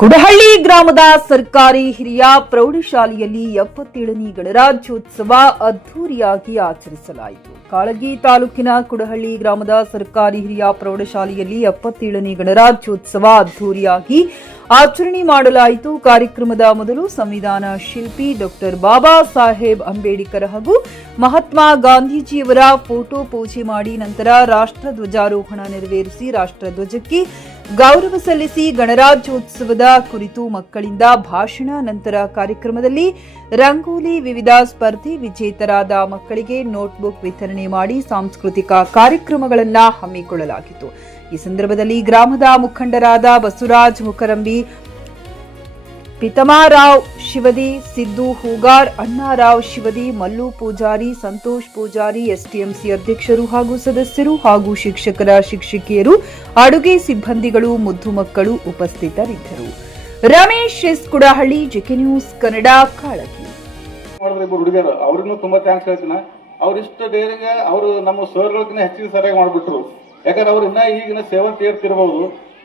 ಕುಡಹಳ್ಳಿ ಗ್ರಾಮದ ಸರ್ಕಾರಿ ಹಿರಿಯ ಪ್ರೌಢಶಾಲೆಯಲ್ಲಿ 77ನೇ ಗಣರಾಜ್ಯೋತ್ಸವ ಅದ್ದೂರಿಯಾಗಿ ಆಚರಿಸಲಾಯಿತು. ಕಾಳಗಿ ತಾಲೂಕಿನ ಕುಡಹಳ್ಳಿ ಗ್ರಾಮದ ಸರ್ಕಾರಿ ಹಿರಿಯ ಪ್ರೌಢಶಾಲೆಯಲ್ಲಿ 77ನೇ ಗಣರಾಜ್ಯೋತ್ಸವ ಅದ್ದೂರಿಯಾಗಿ ಆಚರಣೆ ಮಾಡಲಾಯಿತು. ಕಾರ್ಯಕ್ರಮದ ಮೊದಲು ಸಂವಿಧಾನ ಶಿಲ್ಪಿ ಡಾಕ್ಟರ್ ಬಾಬಾ ಸಾಹೇಬ್ ಅಂಬೇಡ್ಕರ್ ಹಾಗೂ ಮಹಾತ್ಮ ಗಾಂಧೀಜಿಯವರ ಫೋಟೋ ಪೂಜೆ ಮಾಡಿ ನಂತರ ರಾಷ್ಟ್ರಧ್ವಜಾರೋಹಣ ನೆರವೇರಿಸಿ ರಾಷ್ಟ್ರಧ್ವಜಕ್ಕೆ ಗೌರವ ಸಲ್ಲಿಸಿ ಗಣರಾಜ್ಯೋತ್ಸವದ ಕುರಿತು ಮಕ್ಕಳಿಂದ ಭಾಷಣ. ನಂತರ ಕಾರ್ಯಕ್ರಮದಲ್ಲಿ ರಂಗೋಲಿ, ವಿವಿಧ ಸ್ಪರ್ಧೆ ವಿಜೇತರಾದ ಮಕ್ಕಳಿಗೆ ನೋಟ್ಬುಕ್ ವಿತರಣೆ ಮಾಡಿ ಸಾಂಸ್ಕೃತಿಕ ಕಾರ್ಯಕ್ರಮಗಳನ್ನು ಹಮ್ಮಿಕೊಳ್ಳಲಾಗಿತ್ತು. ಈ ಸಂದರ್ಭದಲ್ಲಿ ಗ್ರಾಮದ ಮುಖಂಡರಾದ ಬಸವರಾಜ್ ಮುಕರಂಬಿ, ಪಿತಮಾರಾವ್ ಶಿವದಿ, ಸಿದ್ದು ಹೂಗಾರ್, ಅಣ್ಣಾರಾವ್ ಶಿವದಿ, ಮಲ್ಲು ಪೂಜಾರಿ, ಸಂತೋಷ್ ಪೂಜಾರಿ, ಎಸ್ಟಿಎಂಸಿ ಅಧ್ಯಕ್ಷರು ಹಾಗೂ ಸದಸ್ಯರು ಹಾಗೂ ಶಿಕ್ಷಕಿಯರು, ಅಡುಗೆ ಸಿಬ್ಬಂದಿಗಳು, ಮುದ್ದು ಮಕ್ಕಳು ಉಪಸ್ಥಿತರಿದ್ದರು. Ramesh S, Kudahalli, GK news Kannada, Kalagi. ಹುಡುಗರು ಅವ್ರಿಗೂ ತುಂಬಾ ಥ್ಯಾಂಕ್ಸ್ ಹೇಳ್ತೀನಿ. ಅವ್ರಿಷ್ಟ ಡೇರಿಗೆ ಅವರು ನಮ್ಮ ಸರ್ಗಳಿಗಿಂತ ಹೆಚ್ಚಿಗೆ ಸರಿಯಾಗಿ ಮಾಡಿಬಿಟ್ರು. ಯಾಕಂದ್ರೆ ಅವ್ರು ಈಗಿನ ಸೇವಂತಿ ಏರ್ತಿರ್ಬೋದು.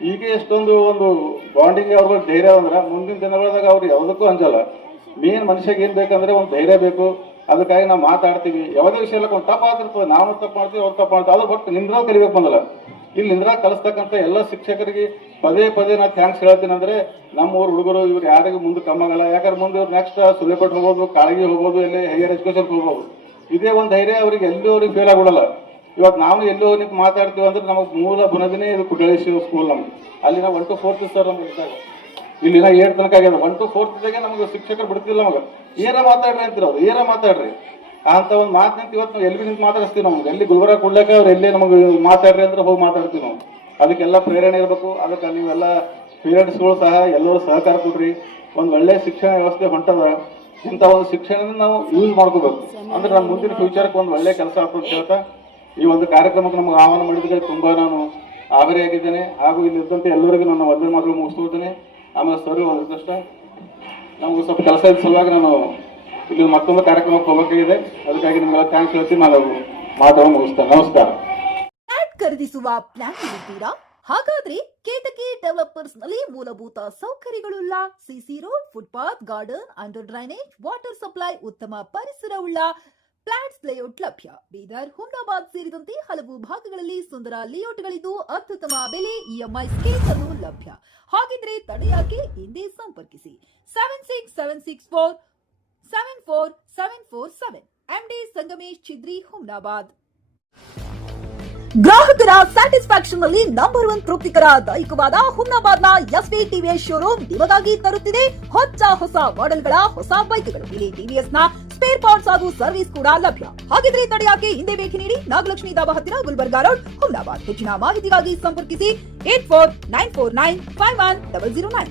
ಈಗ ಎಷ್ಟೊಂದು ಒಂದು ಬಾಂಡಿಂಗ್ ಅವ್ರ ಧೈರ್ಯ ಅಂದ್ರೆ ಮುಂದಿನ ದಿನಗಳದಾಗ ಅವ್ರು ಯಾವುದಕ್ಕೂ ಅಂಜಲ್ಲ. ಮೇನ್ ಮನುಷ್ಯಗೆ ಏನ್ ಬೇಕಂದ್ರೆ ಒಂದು ಧೈರ್ಯ ಬೇಕು. ಅದಕ್ಕಾಗಿ ನಾವು ಮಾತಾಡ್ತೀವಿ. ಯಾವುದೇ ವಿಷಯ ಎಲ್ಲ ಒಂದು ತಪ್ಪಾಗಿರ್ತದೆ, ನಾವು ತಪ್ಪು ಮಾಡ್ತೀವಿ, ಅವ್ರು ತಪ್ಪು ಮಾಡ್ತೀವಿ. ಅದು ಬಟ್ ನಿಂದ್ರಾಗ ಕಲಿಬೇಕು ಬಂದಲ್ಲ. ಇಲ್ಲಿ ನಿಂದ್ರಾಗ ಕಲಿಸ್ತಕ್ಕಂಥ ಎಲ್ಲ ಶಿಕ್ಷಕರಿಗೆ ಪದೇ ನಾ ಥ್ಯಾಂಕ್ಸ್ ಹೇಳ್ತೀನಿ. ಅಂದ್ರೆ ನಮ್ಮ ಊರು ಹುಡುಗರು ಇವ್ರು ಯಾರಿಗೂ ಮುಂದೆ ಕಮ್ಮಾಗಲ್ಲ. ಯಾಕಂದ್ರೆ ಮುಂದೆ ಇವ್ರು ನೆಕ್ಸ್ಟ್ ಸುಲೇಪಟ್ ಹೋಗ್ಬೋದು, ಕಾಳಗಿ ಹೋಗ್ಬೋದು, ಎಲ್ಲೇ ಹೈಯರ್ ಎಜುಕೇಶನ್ ಹೋಗ್ಬೋದು. ಇದೇ ಒಂದು ಧೈರ್ಯ ಅವ್ರಿಗೆ ಎಲ್ಲೂ ಅವ್ರಿಗೆ ಫೇಲ್ ಆಗಿಬಿಡಲ್ಲ. ಇವತ್ತು ನಾವು ಎಲ್ಲೋ ನಿಂತು ಮಾತಾಡ್ತೀವಿ ಅಂದ್ರೆ ನಮಗೆ ಮೂಲ ಬುನದಿನೇ ಇದು ಕುಡಹಳ್ಳಿ ಸ್ಕೂಲ್. ನಮ್ಗೆ ಅಲ್ಲಿ ನಾವು 1 to 4th ಸರ್ ನಮ್ಗೆ ಇದ್ದಾಗ ಇಲ್ಲಿ ನಾ 8th ತನಕ ಆಗ್ಯದ. 1 to 4th ಇದ್ದಾಗೆ ನಮಗೆ ಶಿಕ್ಷಕರು ಬಿಡ್ತಿಲ್ಲ. ನಮಗೆ ಏನ ಮಾತಾಡ್ರಿ ಅಂತಿರೋದು, ಏನ ಮಾತಾಡ್ರಿ ಅಂತ ಒಂದು ಮಾತು ನಿಂತು ಇವತ್ತು ನಾವು ಎಲ್ಲಿ ನಿಂತು ಮಾತಾಡಿಸ್ತೀವಿ. ನಮ್ಗೆ ಎಲ್ಲಿ ಗುಲ್ಬರ್ಗ ಕೊಡ್ಲಿಕ್ಕೆ ಅವ್ರು ಎಲ್ಲೇ ನಮಗೆ ಮಾತಾಡ್ರಿ ಅಂದ್ರೆ ಹೋಗಿ ಮಾತಾಡ್ತೀವಿ ನಾವು. ಅದಕ್ಕೆಲ್ಲ ಪ್ರೇರಣೆ ಇರಬೇಕು. ಅದಕ್ಕೆ ನೀವೆಲ್ಲ ಪೇರೆಂಟ್ಸ್ಗಳು ಸಹ ಎಲ್ಲರೂ ಸಹಕಾರ ಕೊಡ್ರಿ. ಒಂದು ಒಳ್ಳೆ ಶಿಕ್ಷಣ ವ್ಯವಸ್ಥೆ ಹೊಂಟದ. ಇಂಥ ಒಂದು ಶಿಕ್ಷಣದಿಂದ ನಾವು ಯೂಸ್ ಮಾಡ್ಕೋಬೇಕು. ಅಂದ್ರೆ ನಮ್ಮ ಮುಂದಿನ ಫ್ಯೂಚರ್ಗೆ ಒಂದು ಒಳ್ಳೆ ಕೆಲಸ ಆಗ್ತದೆ ಅಂತ ಹೇಳ್ತಾ ಈ ಒಂದು ಕಾರ್ಯಕ್ರಮಕ್ಕೆ ನಮಗೆ ಆಹ್ವಾನ ಮಾಡಿದ್ರೆ ತುಂಬಾ ನಾನು ಆಭಾರಿಯಾಗಿದ್ದೇನೆ. ಹಾಗೂ ಇಲ್ಲಿ ಇದ್ದಂತೆ ಎಲ್ಲರಿಗೂ ನನ್ನ ಒಂದೇ ಮಾತು ಮುಗಿಸ್ಕೊಳ್ತೇನೆ. ಆಮೇಲೆ ಸರ್ ಒಂದು ರಿಕ್ವೆಸ್ಟ್, ನಮ್ಗೆ ಸ್ವಲ್ಪ ಕೆಲಸ ಇದ್ದ ಸಲುವಾಗಿ ನಾನು ಇಲ್ಲಿ ಮತ್ತೊಂದು ಕಾರ್ಯಕ್ರಮಕ್ಕೆ ಹೋಗಬೇಕಾಗಿದೆ. ಅದಕ್ಕಾಗಿ ನಿಮ್ಗೆಲ್ಲ ಥ್ಯಾಂಕ್ಸ್ ಹೇಳ್ತೀನಿ. ನಾನು ಮಾತನ್ನು ಮುಗಿಸ್ತೇನೆ. ನಮಸ್ಕಾರ. ಖರೀದಿಸುವ ಪ್ಲಾನ್ ಇದ್ದೀರಾ? ಹಾಗಾದ್ರೆ ಕೇತಕಿ ಡೆವಲಪರ್ಸ್ ನಲ್ಲಿ ಮೂಲಭೂತ ಸೌಕರ್ಯಗಳುಳ್ಳ CC road, footpath, garden, under drainage, water supply, ಉತ್ತಮ ಪರಿಸರವುಳ್ಳ ಫ್ಲಾಟ್ಸ್ ಲೇಔಟ್ ಲಭ್ಯ. ಬೀದರ್, ಹುಮ್ನಾಬಾದ್ ಸೇರಿದಂತೆ ಹಲವು ಭಾಗಗಳಲ್ಲಿ ಸುಂದರ ಲೇಔಟ್ಗಳಿದ್ದು ಅತ್ಯುತ್ತಮ ಬೆಲೆ, ಇಎಂಐ ಸ್ಕೀಮ್ಸ್ ಅನ್ನು ಲಭ್ಯ. ಹಾಗಿದ್ರೆ ತಡೆಯಾಕೆ ಹಿಂದೆ ಸಂಪರ್ಕಿಸಿ 7676474747 ಎಂಡಿ ಸಂಗಮೇಶ್ ಚಿದ್ರಿ, ಹುಮ್ನಾಬಾದ್. ಗ್ರಾಹಕರ ಸ್ಯಾಟಿಸ್ಫ್ಯಾಕ್ಷನ್ ನಲ್ಲಿ ನಂಬರ್ 1 ತೃಪ್ತಿಕರದಾಯಕವಾದ ಹುಮ್ನಾಬಾದ್ನ ಎಸ್ವಿ ಟಿವಿಎಸ್ ಶೋರೂಮ್ ನಿಮಗಾಗಿ ತರುತ್ತಿದೆ ಹೊಸ ಮಾಡೆಲ್ಗಳ ಹೊಸ ಬೈಕ್ಗಳು. ಇಲ್ಲಿ ಟಿವಿಎಸ್ ನ ಸ್ಪೇರ್ ಪಾರ್ಟ್ಸ್ ಹಾಗೂ ಸರ್ವಿಸ್ ಕೂಡ ಲಭ್ಯ. ಹಾಗಿದ್ರೆ ತಡೆಯಾಕೆ ಹಿಂದೆ ಭೇಟಿ ನೀಡಿ. ನಾಗಲಕ್ಷ್ಮಿ ದಾಬಾ ಹತ್ತಿರ, ಗುಲ್ಬರ್ಗಾ ರೋಡ್, ಹುಮ್ನಾಬಾದ್. ಹೆಚ್ಚಿನ ಮಾಹಿತಿಗಾಗಿ ಸಂಪರ್ಕಿಸಿ 8494951009.